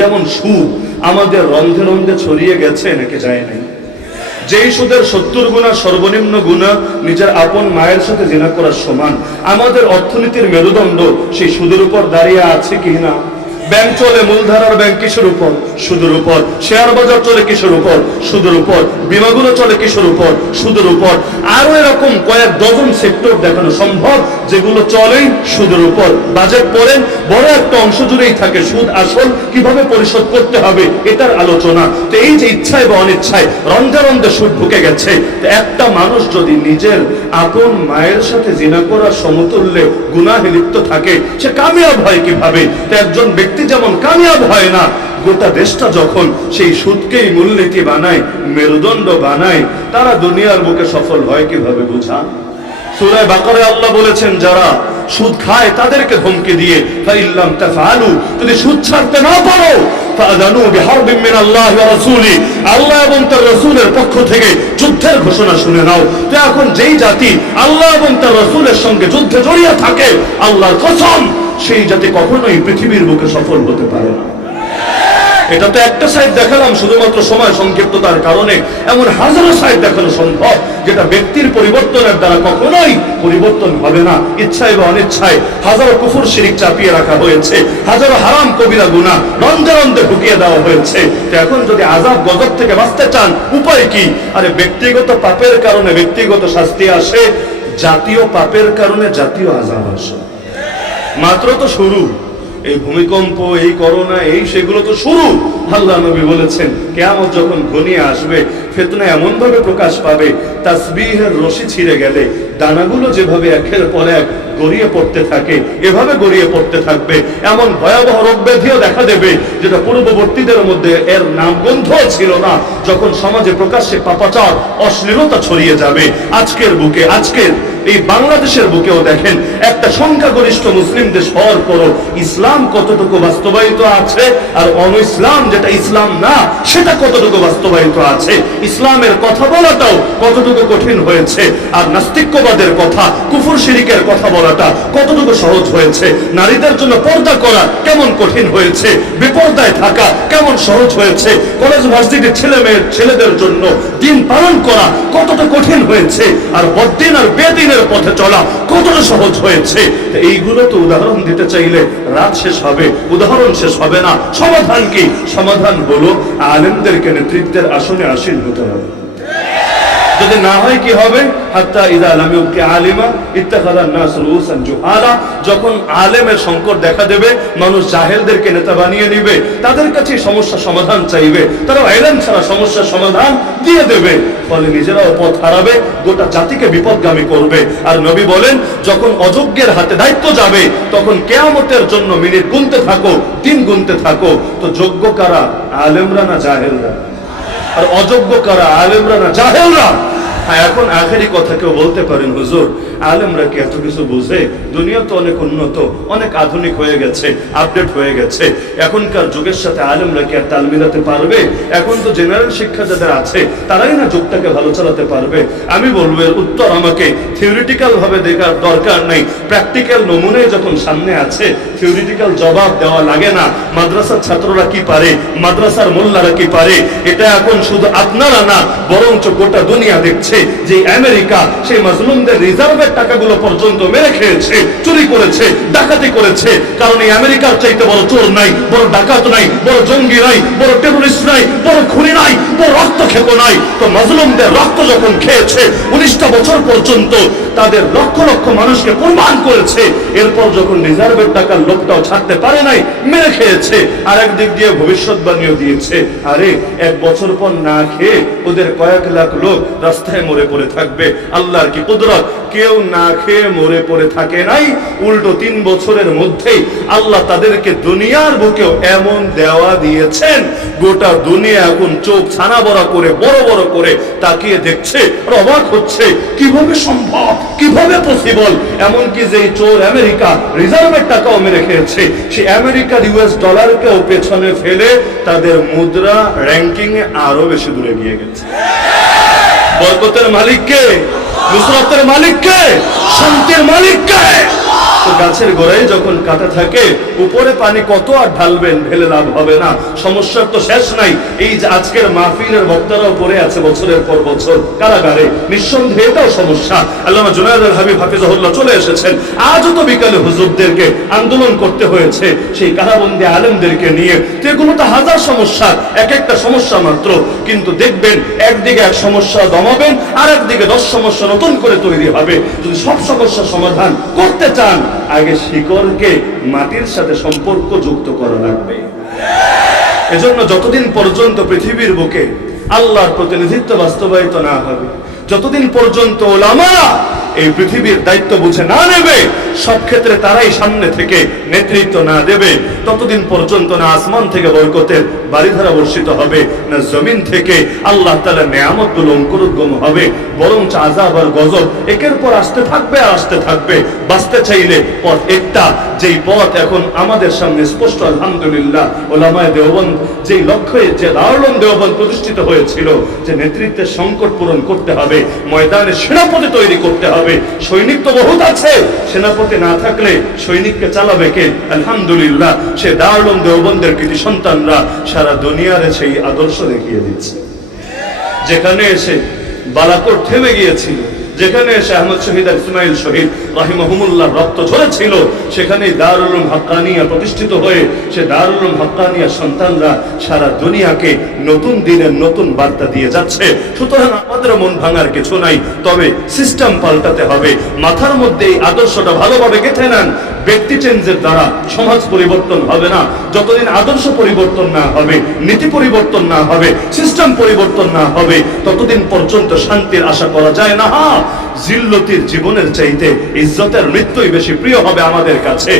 যেমন সুদ আমাদের রন্ধে রন্ধে ছড়িয়ে গেছে নাকি যায় নাই? যেই সুদের 70 গুণা সর্বনিম্ন গুণা নিজের আপন মায়ের সাথে জিনা করার সমান। আমাদের অর্থনীতির মেরুদণ্ড সেই সুদের উপর দাঁড়িয়ে আছে কি না? ব্যাংক চলে, মূলধারার ব্যাংক কিসের উপর? সুদের উপর। শেয়ার বাজার চলে কিসের উপর? সুদের উপর। বিমাগুলো চলে কিসের উপর? সুদের উপর। আরো এরকম কয়েক ডজন সেক্টর দেখানো সম্ভব যেগুলো চলেই সুদের উপর। বাজেট পড়েন, বড় একটা অংশ জুড়েই থাকে সুদ আসল কিভাবে পরিশোধ করতে হবে এটার আলোচনা। তো এই যে ইচ্ছায় বা অনিচ্ছায় রন্ধে রন্ধে সুদ ঢুকে গেছে। তো একটা মানুষ যদি নিজের আপন মায়ের সাথে জিনা করার সমতুল্যে গুনাহে লিপ্ত থাকে, সে কামিয়াব হয় কিভাবে? তো একজন ব্যক্তি যেমন কামিয়াব হয় না, গোটা দেশটা যখন সেই সুদকেই মূলনীতি বানায়, মেরুদণ্ড বানায়, তারা দুনিয়ার বুকে সফল হয় কিভাবে বুঝা? সূরা বাকারায় আল্লাহ বলেছেন যারা সুদ খায় তাদেরকে ধমকি দিয়ে, ফাইল্লাম তাফআলু, যদি সুদ ছাড়তে না পারো ফাআযানু বিহারবিন মিনাল্লাহি ওয়া রাসূলি, আল্লাহ এবং তার রাসূলের পক্ষ থেকে যুদ্ধের ঘোষণা শুনে নাও। তো এখন যেই জাতি আল্লাহ এবং তার রাসূলের সঙ্গে যুদ্ধে জড়িয়ে থাকে, আল্লাহর কসম সেই জাতি কখনোই পৃথিবীর বুকে সফল হতে পারে না। এটা তো একটা সাইড দেখালাম শুধুমাত্র সময় সংক্ষিপ্ততার কারণে। এমন হাজারো সাইড দেখানো সম্ভব যেটা ব্যক্তির পরিবর্তনের দ্বারা কখনোই পরিবর্তন হবে না। ইচ্ছায় বা অনিচ্ছায় হাজারো কুফর শিরিক চাপিয়ে রাখা হয়েছে, হাজারো হারাম কবিরা গুনাহ রন্ধে রন্ধে ঢুকিয়ে দেওয়া হয়েছে। তো এখন যদি আযাব গজব থেকে বাঁচতে চান, উপায় কি? আরে ব্যক্তিগত পাপের কারণে ব্যক্তিগত শাস্তি আসে, জাতীয় পাপের কারণে জাতীয় আযাব আসে। মাত্র তো শুরু। এই ভূমিকম্প, এই করোনা, এই সেগুলো তো শুরু। আল্লাহ নবী বলেছেন কিয়ামত যখন ঘনিয়ে আসবে, ফিতনা এমন ভাবে প্রকাশ পাবে, তাসবিহের রশি ছিঁড়ে গেলে দানাগুলো যেভাবে একের পর এক গড়িয়ে পড়তে থাকে, এভাবে গড়িয়ে পড়তে থাকবে। এমন ভয়াবহ রোগ ব্যাধিও দেখা দেবে যেটা পূর্ববর্তীদের মধ্যে এর নামগন্ধ ছিল না, যখন সমাজে প্রকাশ্যে পাপাচার, অশ্লীলতা ছড়িয়ে যাবে। আজকের বুকে, আজকের এই বাংলাদেশের বুকেও দেখেন একটা সংখ্যাগরিষ্ঠ মুসলিম দেশ হওয়ার পরও ইসলাম কতটুকু বাস্তবায়িত আছে, আর অন-ইসলাম যেটা ইসলাম না সেটা কতটুকু বাস্তবায়িত আছে। ইসলামের কথা বলাটাও কতটুকু কঠিন হয়েছে, আর নাস্তিক্যবাদের কথা, কুফর শিরিকের কথা বলাটা কতটুকু সহজ হয়েছে। নারীদের জন্য পর্দা করা কেমন কঠিন হয়েছে, বেপর্দায় থাকা কেমন সহজ হয়েছে। কলেজ ভার্সিটির ছেলেদের জন্য দিন পালন করা কতটা কঠিন হয়েছে, আর বদ্দিন আর বেদিনের পথে চলা কতটা সহজ হয়েছে। এইগুলো তো উদাহরণ দিতে চাইলে রাত শেষ হবে, উদাহরণ শেষ হবে না। সমাধান কি? সমাধান হলো আলেমদেরকে নেতৃত্বের আসনে আসীন হতে হবে। যদি না হয় কি হবে? হাত্তা ইযা লাম ইউবকি আলিমা ইত্তাখাযান নাস রুউসান জুহালা, যখন আলেমের সংকট দেখা দেবে, মানুষ জাহেলদেরকে নেতা বানিয়ে নেবে, তাদের কাছে সমস্যা সমাধান চাইবে, তারা ইলম ছাড়া সমস্যার সমাধান দিয়ে দেবে, ফলে নিজেরাও পথ হারাবে, গোটা জাতিকে বিপদগামী করবে। আর নবী বলেন যখন অযোগ্যের হাতে দায়িত্ব যাবে, তখন কিয়ামতের জন্য মিনিট গুনতে থাকো, দিন গুনতে থাকো। তো যোগ্য কারা? আলেমরা না জাহেলরা? আর অযোগ্য কারা? আলেমরা না জাহেলরা? এখন আখেরি কথা কেউ বলতে পারেন হুজুর আলেমরা কি এত কিছু বুঝে? দুনিয়া তো অনেক উন্নত, অনেক আধুনিক হয়ে গেছে, আপডেট হয়ে গেছে, এখনকার যুগের সাথে আলেমরা কি আর তাল মিলাতে পারবে? এখন তো জেনারেল শিক্ষা যাদের আছে তারাই না যুগটাকে ভালো চালাতে পারবে। আমি বলবো এর উত্তর আমাকে থিওরিটিক্যাল ভাবে দেখার দরকার নাই, প্র্যাকটিক্যাল নমুনায় যখন সামনে আছে থিওরিটিক্যাল জবাব দেওয়া লাগে না। মাদ্রাসার ছাত্ররা কি পারে, মাদ্রাসার মোল্লারা কি পারে, এটা এখন শুধু আপনারা না বরঞ্চ গোটা দুনিয়া দেখছে যে আমেরিকা সেই মাজলুমদের রিজার্ভের টাকাগুলো পর্যন্ত মেরে খেয়েছে, চুরি করেছে, ডাকাতি করেছে। কারণ এই আমেরিকার চাইতে বড় চোর নাই, বড় ডাকাত নাই, বড় জঙ্গি নাই, বড় টেররিস্ট নাই, বড় খুনি নাই, বড় রক্তক্ষেপ নাই। তো মাজলুমদের রক্ত যখন খেয়েছে 19টা বছর পর্যন্ত, তাদের লক্ষ লক্ষ মানুষকে কুরবান করেছে, এরপর যখন রিজার্ভের টাকার লোকটাও ছাড়তে পারে নাই, মেরে খেয়েছে। আর একদিক দিয়ে ভবিষ্যৎবাণীও দিয়েছে, আরে 1 বছর পর না খেয়ে ওদের কয়েক লাখ লোক রাস্তায় মরে পড়ে থাকবে। আল্লাহর কি কুদরত! কেউ না খেয়ে মরে পড়ে থাকে নাই, উল্টো 3 বছরের মধ্যেই আল্লাহ তাদেরকে দুনিয়ার বুকেও এমন দেওয়া দিয়েছেন, গোটা দুনিয়া এখন চোখ ছানা বড়া করে বড় বড় করে তাকিয়ে দেখছে, অবাক হচ্ছে কিভাবে সম্ভব, কিভাবে পসিবল। এমনকি যে চোর আমেরিকা রিজার্ভের টাকাও মেরে খেয়েছে, সে আমেরিকার US ডলারকেও পেছনে ফেলে তাদের মুদ্রা র্যাঙ্কিং এ আরো বেশি দূরে গিয়ে গেছে। বরকতের মালিক কে? নুসরাতের মালিক কে? শান্তির মালিক কে? তো গাছের গোড়ায় যখন কাটা থাকে উপরে পানি কত আর ঢালবেন, ঢেলে লাভ হবে না। সমস্যার তো শেষ নাই। এই যে আজকের মাহফিলের বক্তারাও পড়ে আছে বছরের পর বছর কারাগারে, নিঃসন্দেহে এটাও সমস্যা। আল্লামা জুনায়েদ আল হাবিব হাফিজাহুল্লাহ চলে এসেছেন। আজও তো বিকালে হুজুরদেরকে আন্দোলন করতে হয়েছে সেই কারাবন্দী আলেমদেরকে নিয়ে। তো এগুলো তো হাজার সমস্যা, এক একটা সমস্যা মাত্র। কিন্তু দেখবেন একদিকে এক সমস্যা দমাবেন, আর একদিকে 10 সমস্যা নতুন করে তৈরি হবে। যদি সব সমস্যা সমাধান করতে চান, আগে শিকড়কে মাটির সাথে সম্পর্ক যুক্ত করা লাগবে। এজন্য যতদিন পর্যন্ত পৃথিবীর বুকে আল্লাহর প্রতিনিধিত্ব বাস্তবায়িত না হবে, যতদিন পর্যন্ত ওলামা এই পৃথিবীর দায়িত্ব বুঝে না নেবে, সব ক্ষেত্রে তারাই সামনে থেকে নেতৃত্ব না দেবে, ততদিন পর্যন্ত না আসমান থেকে বরকতের বারিধারা বর্ষিত হবে, না জমিন থেকে আল্লাহ তাআলার নেয়ামতগুলো অঙ্কুরোদ্গম হবে, বরং আযাব আর গজব একের পর আসতে থাকবে আর আসতে থাকবে। বাঁচতে চাইলে পথ একটা, যেই পথ এখন আমাদের সামনে স্পষ্ট। আলহামদুলিল্লাহ, ওলামায়ে দেওবন্দ যেই লক্ষ্যে যে দারুল উলুম দেওবন্দ প্রতিষ্ঠিত হয়েছিল, যে নেতৃত্বের সংকট পূরণ করতে হবে, ময়দানে সেনাপতি তৈরি করতে হবে। সৈনিক তো বহুত আছে, সেনাপতি না থাকলে সৈনিককে চালাবে কে? আলহামদুলিল্লাহ, সে দারুল উলুম দেওবন্দের কৃতি সন্তানরা সারা দুনিয়ার সেই আদর্শ দেখিয়ে দিচ্ছে। যেখানে এসে বালাকোট থেমে গিয়েছিল, যেখানে এসে আহমদ শহীদ আর ইসমাইল শহীদ রাহিমাহুমুল্লাহ রক্ত ঝরেছিল, সেখানে দারুল উলুম হাক্কানিয়া প্রতিষ্ঠিত হয়ে সে দারুল উলুম হাক্কানিয়া সন্তানরা সারা দুনিয়াকে নতুন দিনের নতুন বার্তা দিয়ে যাচ্ছে। সুতরাং আমাদের মন ভাঙার কিছু নাই, তবে সিস্টেম পাল্টাতে হবে। মাথার মধ্যে এই আদর্শটা ভালোভাবে গেঁথে নেন। ব্যক্তি চেঞ্জের দ্বারা সমাজ পরিবর্তন হবে না। যতদিন আদর্শ পরিবর্তন না হবে, নীতি পরিবর্তন না হবে, সিস্টেম পরিবর্তন না হবে, ততদিন পর্যন্ত শান্তির আশা করা যায় না। জিল্লতির জীবনের চাইতে ইজ্জতের মৃত্যুই বেশি প্রিয় হবে আমাদের কাছে।